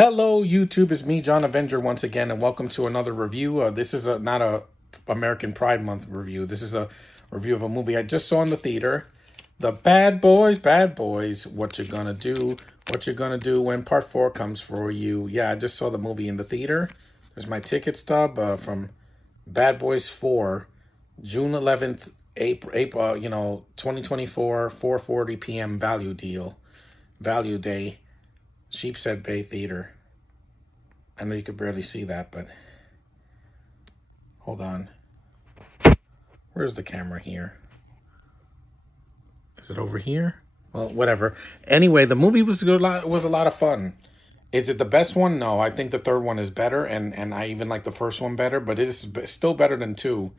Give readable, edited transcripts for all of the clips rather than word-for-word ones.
Hello, YouTube. It's me, John Avenger, once again, and welcome to another review. This is not a American Pride Month review. This is a review of a movie I just saw in the theater. The Bad Boys, Bad Boys. What you gonna do? What you gonna do when part 4 comes for you? Yeah, I just saw the movie in the theater. There's my ticket stub from Bad Boys 4, June 11th, April 2024, 4:40 p.m. value day. Sheepshead Bay Theater. I know you could barely see that, but hold on. Where's the camera here? Is it over here? Well, whatever. Anyway, the movie was a lot of fun. Is it the best one? No, I think the third one is better, and I even like the first one better, but it is still better than 2.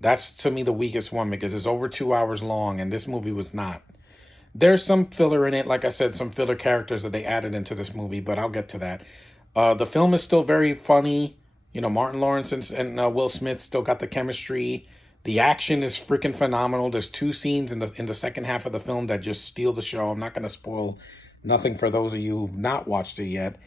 That's, to me, the weakest one because it's over 2 hours long, and this movie was not. There's some filler in it, like I said, some filler characters that they added into this movie, but I'll get to that. The film is still very funny. You know, Martin Lawrence and Will Smith still got the chemistry. The action is freaking phenomenal. There's 2 scenes in the second half of the film that just steal the show. I'm not going to spoil nothing for those of you who've not watched it yet.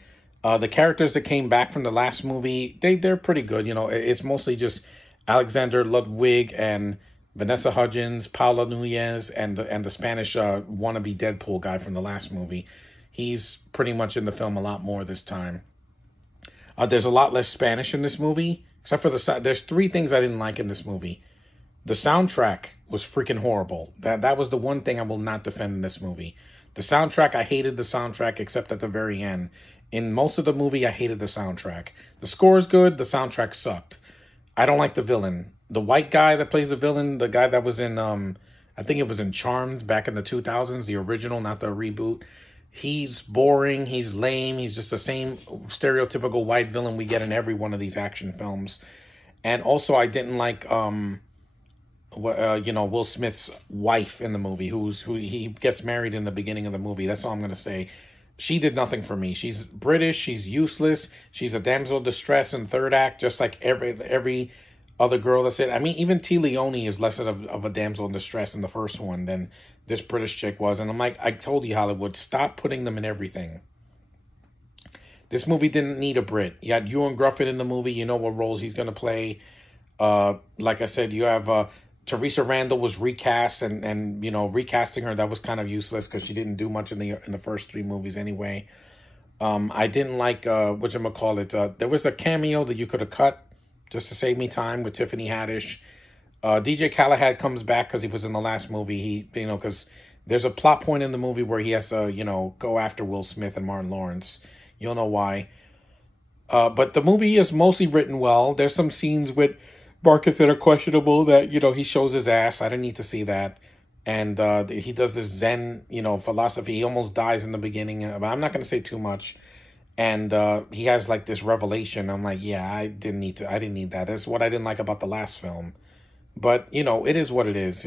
The characters that came back from the last movie, they're pretty good. You know, it's mostly just Alexander Ludwig and Vanessa Hudgens, Paula Nunez, and the Spanish wannabe Deadpool guy from the last movie. He's pretty much in the film a lot more this time. There's a lot less Spanish in this movie, except for there's 3 things I didn't like in this movie. The soundtrack was freaking horrible. That was the one thing I will not defend in this movie. The soundtrack, I hated the soundtrack except at the very end. In most of the movie, I hated the soundtrack. The score is good. The soundtrack sucked. I don't like the villain. The white guy that plays the villain, the guy that was in, I think it was in Charmed back in the 2000s, the original, not the reboot. He's boring. He's lame. He's just the same stereotypical white villain we get in every one of these action films. And also, I didn't like, Will Smith's wife in the movie, who he gets married in the beginning of the movie. That's all I'm going to say. She did nothing for me. She's British. She's useless. She's a damsel in distress in third act, just like every other girl that's it. I mean, even T. Leone is less of a damsel in distress in the first one than this British chick was. And I'm like, I told you, Hollywood, stop putting them in everything. This movie didn't need a Brit. You had Ewan Gruffin in the movie. You know what roles he's going to play. Like I said, you have Teresa Randall was recast, and recasting her, that was kind of useless because she didn't do much in the first 3 movies anyway. I didn't like, whatchamacallit, there was a cameo that you could have cut just to save me time with Tiffany Haddish. DJ Khaled comes back because he was in the last movie. Because there's a plot point in the movie where he has to, go after Will Smith and Martin Lawrence. You'll know why. But the movie is mostly written well. There's some scenes with Marcus that are questionable that, he shows his ass. I didn't need to see that. And he does this Zen, philosophy. He almost dies in the beginning. But I'm not going to say too much. And he has like this revelation. I'm like, yeah, I didn't need that. That's what I didn't like about the last film. But, it is what it is,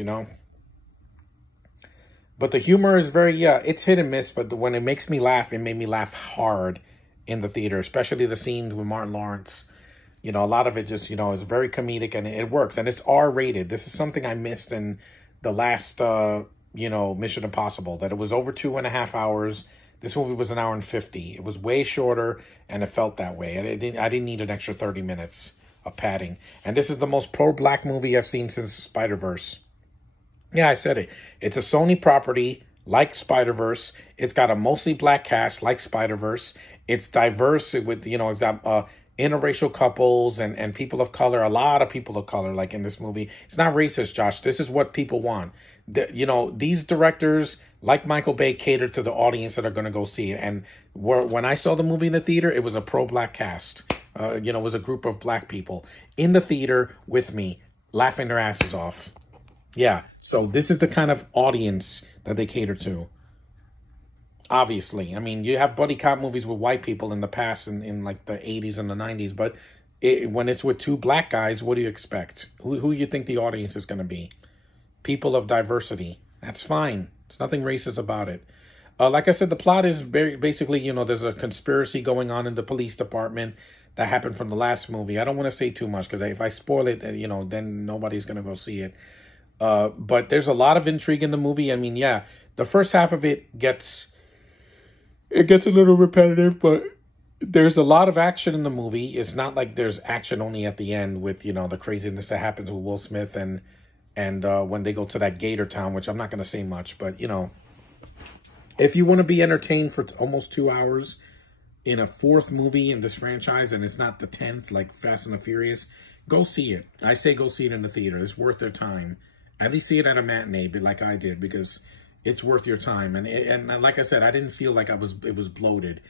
But the humor is it's hit and miss. But when it makes me laugh, it made me laugh hard in the theater, especially the scenes with Martin Lawrence. A lot of it just, is very comedic and it works. And it's R-rated. This is something I missed in the last, Mission Impossible, that it was over 2.5 hours. This movie was 1 hour and 50. It was way shorter, and it felt that way. I didn't need an extra 30 minutes of padding. And this is the most pro-black movie I've seen since Spider-Verse. Yeah, I said it. It's a Sony property, like Spider-Verse. It's got a mostly black cast, like Spider-Verse. It's diverse with, it's got interracial couples and people of color, a lot of people of color, like in this movie. It's not racist, Josh. This is what people want. These directors, like Michael Bay, cater to the audience that are going to go see it. And when I saw the movie in the theater, it was a pro-black cast. It was a group of black people in the theater with me, laughing their asses off. Yeah, so this is the kind of audience that they cater to. Obviously, I mean, you have buddy cop movies with white people in the past, in like the 80s and the 90s, but when it's with 2 black guys, what do you expect? Who you think the audience is going to be? People of diversity. That's fine. There's nothing racist about it. Like I said, the plot is basically, there's a conspiracy going on in the police department that happened from the last movie. I don't want to say too much because if I spoil it, then nobody's going to go see it. But there's a lot of intrigue in the movie. I mean, yeah, the first half of it gets a little repetitive, but There's a lot of action in the movie. It's not like there's action only at the end with, you know, the craziness that happens with Will Smith and when they go to that gator town, which I'm not going to say much, but, you know, if you want to be entertained for almost 2 hours in a fourth movie in this franchise, and it's not the 10th like Fast and the Furious, go see it. I say go see it in the theater. It's worth their time. At least see it at a matinee, but like I did, because it's worth your time. And like I said, I didn't feel like it was bloated.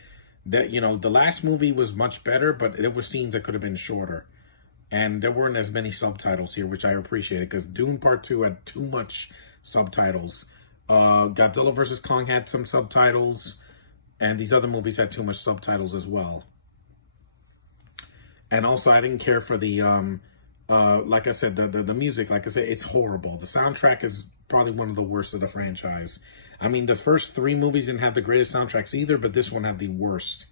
That, you know, the last movie was much better, but there were scenes that could have been shorter. And there weren't as many subtitles here, which I appreciated, because Dune Part 2 had too much subtitles. Godzilla vs. Kong had some subtitles, and these other movies had too much subtitles as well. And also, I didn't care for the, like I said, the music. Like I said, it's horrible. The soundtrack is probably one of the worst of the franchise. I mean, the first 3 movies didn't have the greatest soundtracks either, but this one had the worst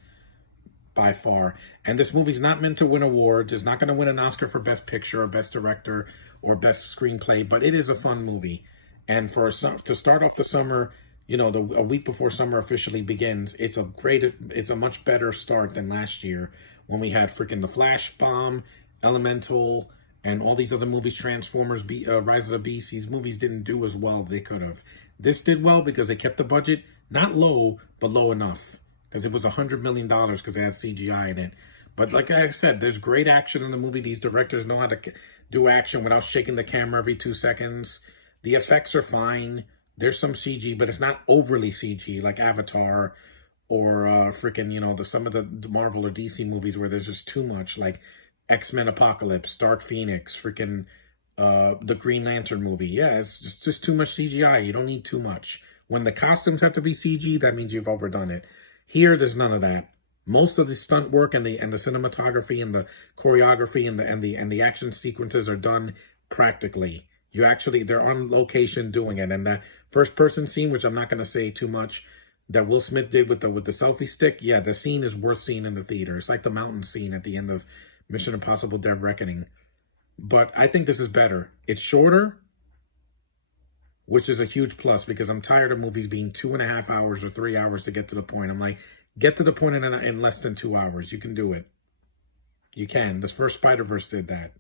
by far. And this movie's not meant to win awards. It's not going to win an Oscar for Best Picture or Best Director or Best Screenplay, but it is a fun movie. And to start off the summer, you know, a week before summer officially begins, it's a much better start than last year when we had freaking The Flash Bomb, Elemental, and all these other movies, Transformers, Rise of the Beast. These movies didn't do as well as they could have. This did well because they kept the budget not low, but low enough. Because it was $100 million because they had CGI in it. But like I said, there's great action in the movie. These directors know how to do action without shaking the camera every 2 seconds. The effects are fine. There's some CG, but it's not overly CG like Avatar or freaking, you know, some of the Marvel or DC movies where there's just too much, like X-Men Apocalypse, Dark Phoenix, freaking the Green Lantern movie. Yeah, it's just too much CGI. You don't need too much. When the costumes have to be CG, that means you've overdone it. Here, there's none of that. Most of the stunt work and the cinematography and the choreography and the action sequences are done practically. They're on location doing it. And the first person scene, which I'm not going to say too much, that Will Smith did with the selfie stick, yeah, the scene is worth seeing in the theater. It's like the mountain scene at the end of Mission Impossible: Dead Reckoning. But I think this is better. It's shorter, which is a huge plus because I'm tired of movies being 2.5 hours or 3 hours to get to the point. I'm like, get to the point in less than 2 hours. You can do it. You can. This first Spider-Verse did that.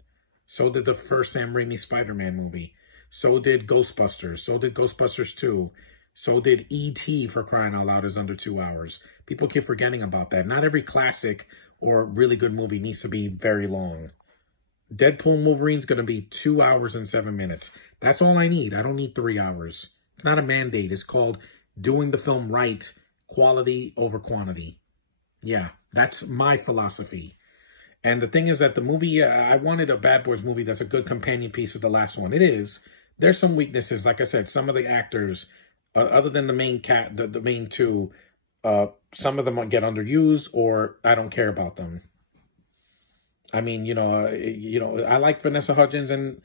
So did the first Sam Raimi Spider-Man movie. So did Ghostbusters. So did Ghostbusters 2. So did E.T., for crying out loud, is under 2 hours. People keep forgetting about that. Not every classic or really good movie needs to be very long. Deadpool Wolverine's going to be 2 hours and 7 minutes. That's all I need. I don't need 3 hours. It's not a mandate. It's called doing the film right, quality over quantity. Yeah, that's my philosophy. And the thing is that the movie, I wanted a Bad Boys movie that's a good companion piece with the last one. It is. There's some weaknesses. Like I said, some of the actors, other than the main two, some of them get underused or I don't care about them. I mean, I like Vanessa Hudgens and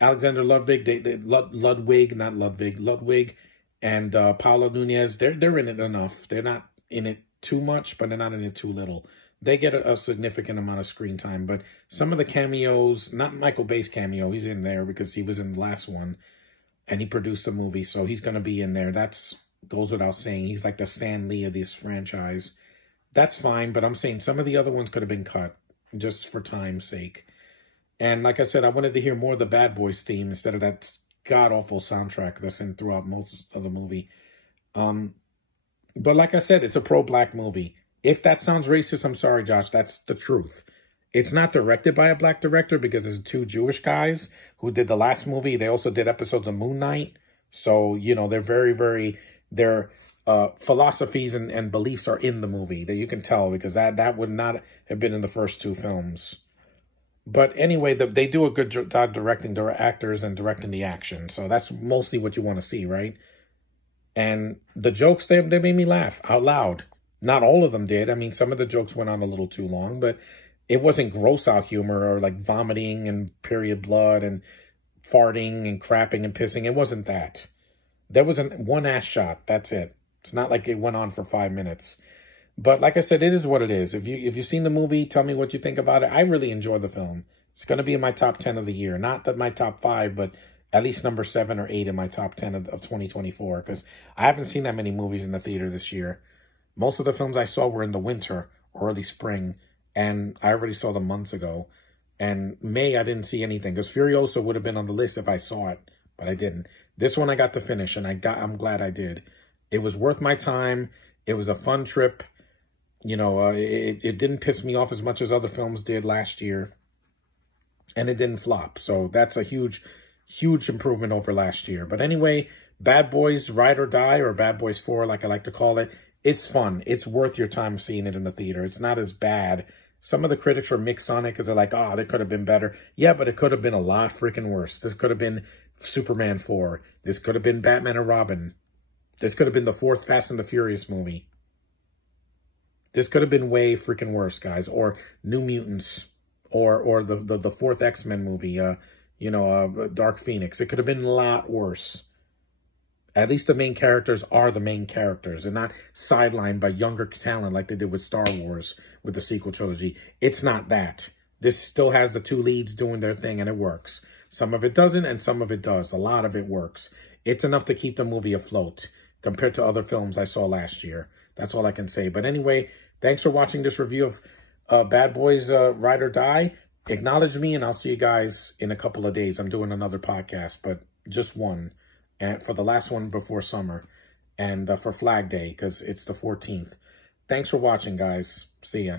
Alexander Ludwig. Ludwig, and Paolo Nunez. They're in it enough. They're not in it too much, but they're not in it too little. They get a significant amount of screen time. But some of the cameos, not Michael Bay's cameo, he's in there because he was in the last one, and he produced the movie, so he's gonna be in there. That's goes without saying. He's like the Stan Lee of this franchise. That's fine, but I'm saying some of the other ones could have been cut just for time's sake. And like I said, I wanted to hear more of the Bad Boys theme instead of that god-awful soundtrack that's in throughout most of the movie. But like I said, it's a pro-black movie. If that sounds racist, I'm sorry, Josh. That's the truth. It's not directed by a black director because it's 2 Jewish guys who did the last movie. They also did episodes of Moon Knight. So, they're very, their philosophies and beliefs are in the movie. That you can tell because that would not have been in the first 2 films. But anyway, they do a good job directing their actors and directing the action. So that's mostly what you want to see, right? And the jokes, they made me laugh out loud. Not all of them did. I mean, some of the jokes went on a little too long, but it wasn't gross out humor or like vomiting and period blood and farting and crapping and pissing. It wasn't that. There was one ass shot. That's it. It's not like it went on for 5 minutes. But like I said, it is what it is. If you've seen the movie, tell me what you think about it. I really enjoy the film. It's going to be in my top 10 of the year. Not that my top 5, but at least number 7 or 8 in my top 10 of 2024. Because I haven't seen that many movies in the theater this year. Most of the films I saw were in the winter early spring. And I already saw them months ago. And May, I didn't see anything, because Furiosa would have been on the list if I saw it, but I didn't. This one I got to finish, and I'm glad I did. It was worth my time. It was a fun trip. You know, it didn't piss me off as much as other films did last year. And it didn't flop. So that's a huge, huge improvement over last year. But anyway, Bad Boys Ride or Die, or Bad Boys 4, like I like to call it, it's fun. It's worth your time seeing it in the theater. It's not as bad. Some of the critics are mixed on it because they're like, oh, they could have been better. Yeah, but it could have been a lot freaking worse. This could have been Superman 4. This could have been Batman and Robin. This could have been the fourth Fast and the Furious movie. This could have been way freaking worse, guys. Or New Mutants. Or the fourth X-Men movie, Dark Phoenix. It could have been a lot worse. At least the main characters are the main characters. They're not sidelined by younger talent like they did with Star Wars with the sequel trilogy. It's not that. This still has the two leads doing their thing, and it works. Some of it doesn't, and some of it does. A lot of it works. It's enough to keep the movie afloat compared to other films I saw last year. That's all I can say. But anyway, thanks for watching this review of Bad Boys Ride or Die. Acknowledge me, and I'll see you guys in a couple of days. I'm doing another podcast, but just one. And for the last one before summer. And for Flag Day, because it's the 14th. Thanks for watching, guys. See ya.